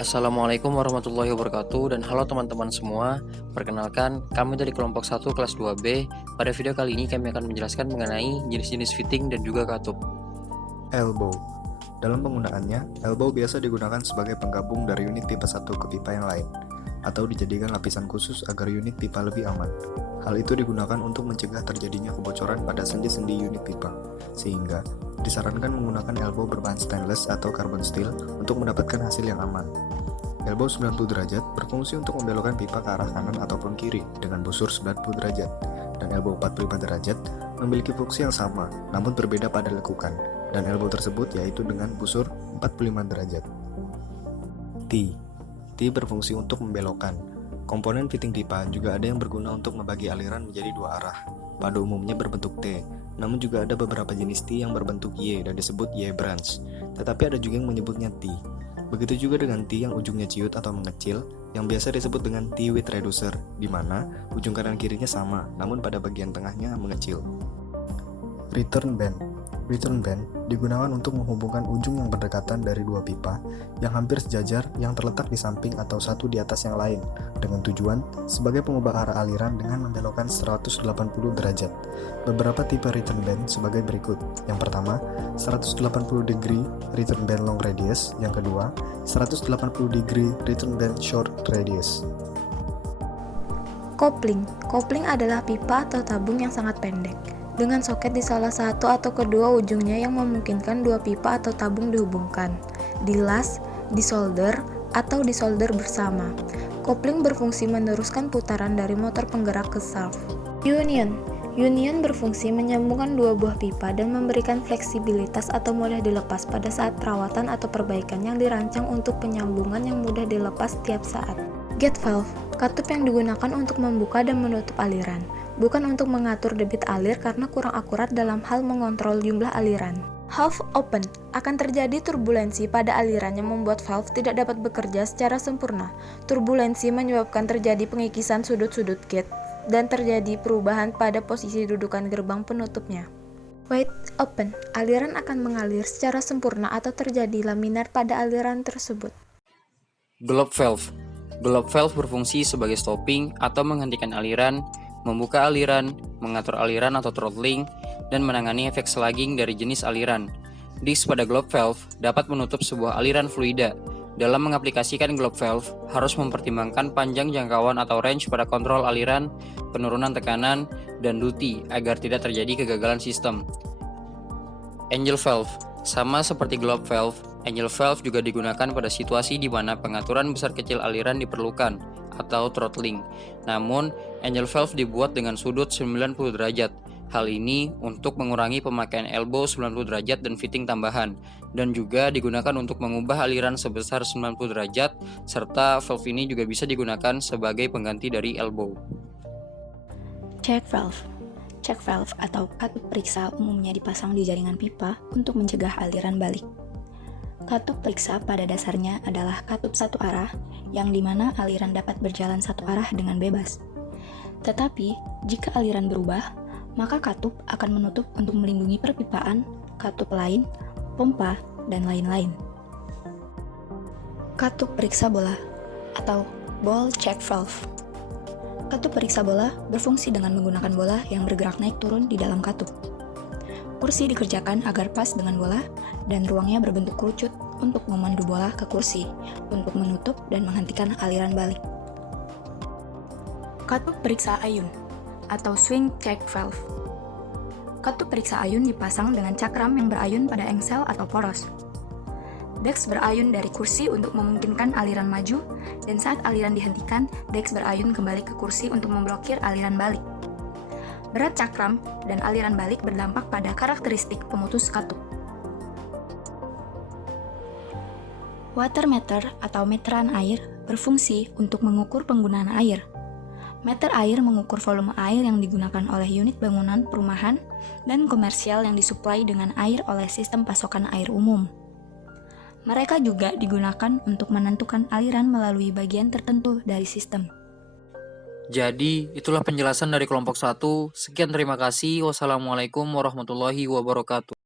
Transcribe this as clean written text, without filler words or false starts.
Assalamualaikum warahmatullahi wabarakatuh dan halo teman-teman semua. Perkenalkan, kami dari kelompok 1 kelas 2B. Pada video kali ini kami akan menjelaskan mengenai jenis-jenis fitting dan juga katup. Elbow. Dalam penggunaannya, elbow biasa digunakan sebagai penggabung dari unit pipa satu ke pipa yang lain, atau dijadikan lapisan khusus agar unit pipa lebih aman. Hal itu digunakan untuk mencegah terjadinya kebocoran pada sendi-sendi unit pipa, sehingga disarankan menggunakan elbow berbahan stainless atau carbon steel untuk mendapatkan hasil yang aman. Elbow 90 derajat berfungsi untuk membelokkan pipa ke arah kanan ataupun kiri dengan busur 90 derajat, dan elbow 45 derajat memiliki fungsi yang sama, namun berbeda pada lekukan, dan elbow tersebut yaitu dengan busur 45 derajat. T. T berfungsi untuk membelokkan. Komponen fitting pipa juga ada yang berguna untuk membagi aliran menjadi dua arah. Pada umumnya berbentuk T, namun juga ada beberapa jenis T yang berbentuk Y dan disebut Y branch, tetapi ada juga yang menyebutnya T. Begitu juga dengan T yang ujungnya ciut atau mengecil, yang biasa disebut dengan T width reducer, di mana ujung kanan kirinya sama, namun pada bagian tengahnya mengecil. Return band. Return band digunakan untuk menghubungkan ujung yang berdekatan dari dua pipa yang hampir sejajar yang terletak di samping atau satu di atas yang lain, dengan tujuan sebagai pengubah arah aliran dengan membelokkan 180 derajat. Beberapa tipe return band sebagai berikut. Yang pertama, 180 degree return band long radius. Yang kedua, 180 degree return band short radius. Kopling. Kopling adalah pipa atau tabung yang sangat pendek, dengan soket di salah satu atau kedua ujungnya yang memungkinkan dua pipa atau tabung dihubungkan, dilas, disolder, atau disolder bersama. Kopling berfungsi meneruskan putaran dari motor penggerak ke shaft. Union. Union berfungsi menyambungkan dua buah pipa dan memberikan fleksibilitas atau mudah dilepas pada saat perawatan atau perbaikan yang dirancang untuk penyambungan yang mudah dilepas setiap saat. Gate valve. Katup yang digunakan untuk membuka dan menutup aliran, bukan untuk mengatur debit alir karena kurang akurat dalam hal mengontrol jumlah aliran. Valve open. Akan terjadi turbulensi pada aliran yang membuat valve tidak dapat bekerja secara sempurna. Turbulensi menyebabkan terjadi pengikisan sudut-sudut gate dan terjadi perubahan pada posisi dudukan gerbang penutupnya. Wide open. Aliran akan mengalir secara sempurna atau terjadi laminar pada aliran tersebut. Globe valve. Globe valve berfungsi sebagai stopping atau menghentikan aliran, membuka aliran, mengatur aliran atau throttling, dan menangani efek slugging dari jenis aliran. Disk pada globe valve dapat menutup sebuah aliran fluida. Dalam mengaplikasikan globe valve, harus mempertimbangkan panjang jangkauan atau range pada kontrol aliran, penurunan tekanan, dan duty agar tidak terjadi kegagalan sistem. Angel valve. Sama seperti globe valve, angel valve juga digunakan pada situasi di mana pengaturan besar kecil aliran diperlukan, atau throttling. Namun, angel valve dibuat dengan sudut 90 derajat. Hal ini untuk mengurangi pemakaian elbow 90 derajat dan fitting tambahan, dan juga digunakan untuk mengubah aliran sebesar 90 derajat, serta valve ini juga bisa digunakan sebagai pengganti dari elbow. Check valve. Check valve atau katup periksa umumnya dipasang di jaringan pipa untuk mencegah aliran balik. Katup periksa pada dasarnya adalah katup satu arah, yang dimana aliran dapat berjalan satu arah dengan bebas. Tetapi, jika aliran berubah, maka katup akan menutup untuk melindungi perpipaan, katup lain, pompa, dan lain-lain. Katup periksa bola atau ball check valve. Katup periksa bola berfungsi dengan menggunakan bola yang bergerak naik turun di dalam katup. Kursi dikerjakan agar pas dengan bola dan ruangnya berbentuk kerucut untuk memandu bola ke kursi untuk menutup dan menghentikan aliran balik. Katup periksa ayun atau swing check valve. Katup periksa ayun dipasang dengan cakram yang berayun pada engsel atau poros. Deks berayun dari kursi untuk memungkinkan aliran maju, dan saat aliran dihentikan, deks berayun kembali ke kursi untuk memblokir aliran balik. Berat cakram dan aliran balik berdampak pada karakteristik pemutus katup. Water meter atau meteran air berfungsi untuk mengukur penggunaan air. Meter air mengukur volume air yang digunakan oleh unit bangunan perumahan dan komersial yang disuplai dengan air oleh sistem pasokan air umum. Mereka juga digunakan untuk menentukan aliran melalui bagian tertentu dari sistem. Jadi, itulah penjelasan dari kelompok 1. Sekian terima kasih. Wassalamualaikum warahmatullahi wabarakatuh.